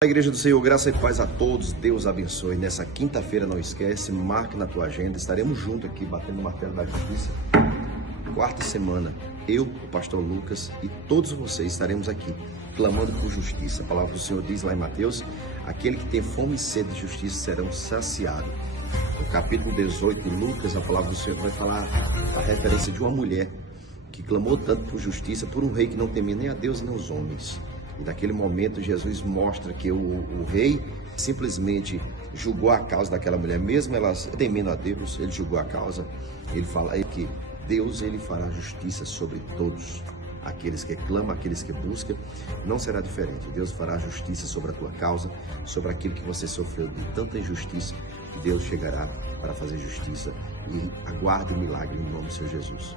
A Igreja do Senhor, graça e paz a todos, Deus abençoe. Nessa quinta-feira, não esquece, marque na tua agenda, estaremos juntos aqui, batendo o martelo da justiça. Quarta semana, eu, o pastor Lucas e todos vocês estaremos aqui, clamando por justiça. A palavra do Senhor diz lá em Mateus, aquele que tem fome e sede de justiça serão saciados. No capítulo 18 de Lucas, a palavra do Senhor vai falar a referência de uma mulher que clamou tanto por justiça, por um rei que não temia nem a Deus nem os homens. E naquele momento Jesus mostra que o rei simplesmente julgou a causa daquela mulher, mesmo ela temendo a Deus, ele julgou a causa. Ele fala que Deus ele fará justiça sobre todos, aqueles que clamam, aqueles que buscam, não será diferente. Deus fará justiça sobre a tua causa, sobre aquilo que você sofreu de tanta injustiça, Deus chegará para fazer justiça e aguarde o milagre em nome do Senhor Jesus.